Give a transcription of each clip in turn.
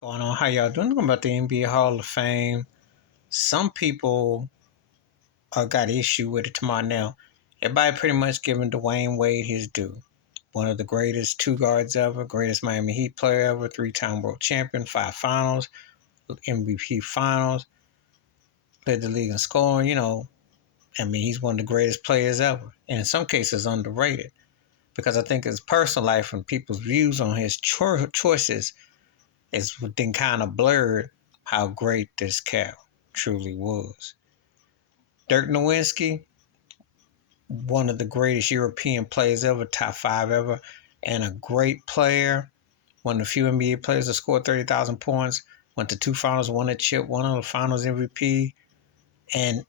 Going on? How y'all doing? Talking about the NBA Hall of Fame. Some people got issue with it tomorrow now. Everybody pretty much giving Dwayne Wade his due. One of the greatest two guards ever, greatest Miami Heat player ever, three-time world champion, 5 finals, MVP finals, led the league in scoring. He's one of the greatest players ever. And in some cases, underrated. Because I think his personal life and people's views on his choices is then kind of blurred how great this cat truly was. Dirk Nowitzki, one of the greatest European players ever, top five ever, and a great player. One of the few NBA players that scored 30,000 points, went to 2 finals, won a chip, one of the finals MVP, and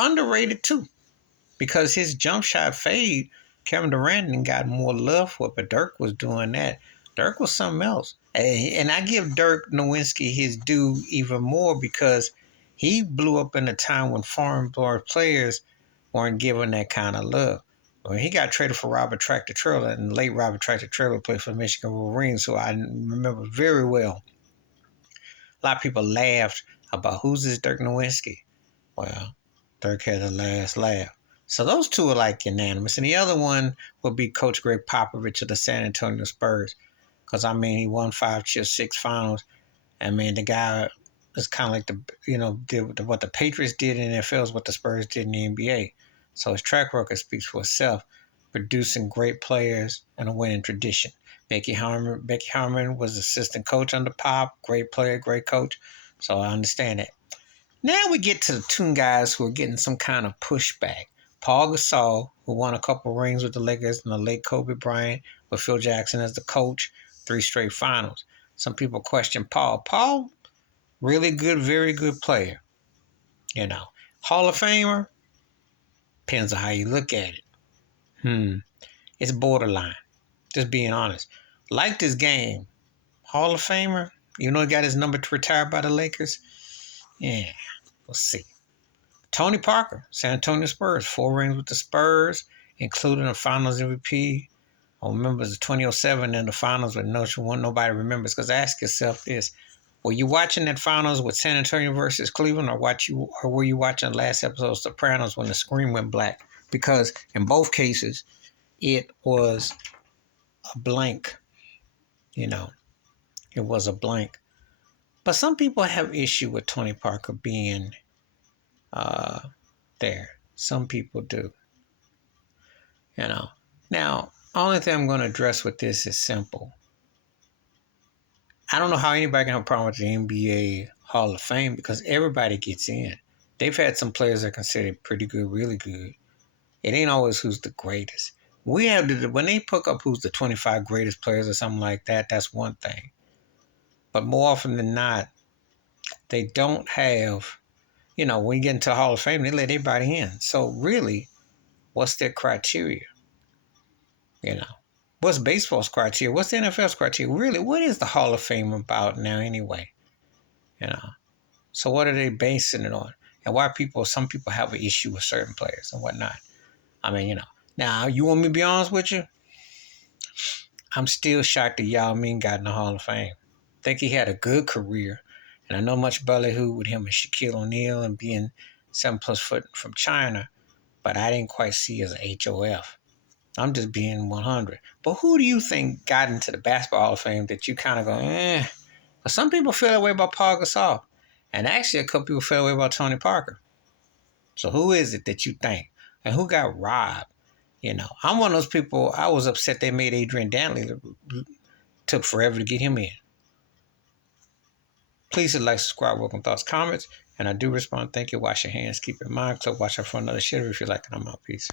underrated too, because his jump shot fade, Kevin Durant got more love for it, but Dirk was doing that. Dirk was something else. And I give Dirk Nowitzki his due even more because he blew up in a time when foreign-born players weren't given that kind of love. When he got traded for Robert Tractor Trailer, and late Robert Tractor Trailer played for the Michigan Wolverines, so I remember very well. A lot of people laughed about who's this Dirk Nowitzki. Well, Dirk had the last laugh. So those two are like unanimous. And the other one would be Coach Greg Popovich of the San Antonio Spurs. Because, he won 5 chips, 6 finals. The guy is kind of like did what the Patriots did in the NFL is what the Spurs did in the NBA. So his track record speaks for itself, producing great players and a winning tradition. Becky Harmon was assistant coach under Pop, great player, great coach. So I understand that. Now we get to the two guys who are getting some kind of pushback. Paul Gasol, who won a couple rings with the Lakers, and the late Kobe Bryant with Phil Jackson as the coach, 3 straight finals. Some people question Paul. Paul, really good, very good player. Hall of Famer, depends on how you look at it. It's borderline. Just being honest. Like this game, Hall of Famer, he got his number to retire by the Lakers. Yeah, we'll see. Tony Parker, San Antonio Spurs, 4 rings with the Spurs, including a Finals MVP. I remember the 2007 in the Finals with nobody remembers. Because ask yourself this: were you watching that Finals with San Antonio versus Cleveland, or were you watching the last episode of Sopranos when the screen went black? Because in both cases, it was a blank. It was a blank. But some people have issue with Tony Parker being there. Some people do. Now, only thing I'm going to address with this is simple. I don't know how anybody can have a problem with the NBA Hall of Fame because everybody gets in. They've had some players that are considered pretty good, really good. It ain't always who's the greatest. When they pick up who's the 25 greatest players or something like that, that's one thing. But more often than not, they don't have, when you get into the Hall of Fame, they let everybody in. So really, what's their criteria? What's baseball's criteria? What's the NFL's criteria? Really, what is the Hall of Fame about now anyway? So what are they basing it on? And why some people have an issue with certain players and whatnot? Now, you want me to be honest with you? I'm still shocked that Yao Ming got in the Hall of Fame. I think he had a good career. And I know much ballyhoo with him and Shaquille O'Neal and being 7+ foot from China, but I didn't quite see his HOF. I'm just being 100. But who do you think got into the Basketball Hall of Fame that you kind of go, eh? But some people feel that way about Paul Gasol. And actually, a couple people feel that way about Tony Parker. So who is it that you think? And who got robbed? I'm one of those people, I was upset they made Adrian Dantley. Took forever to get him in. Please hit like, subscribe, welcome thoughts, comments. And I do respond. Thank you. Wash your hands. Keep in mind. Watch out for another shit if you like it. I'm out. Peace.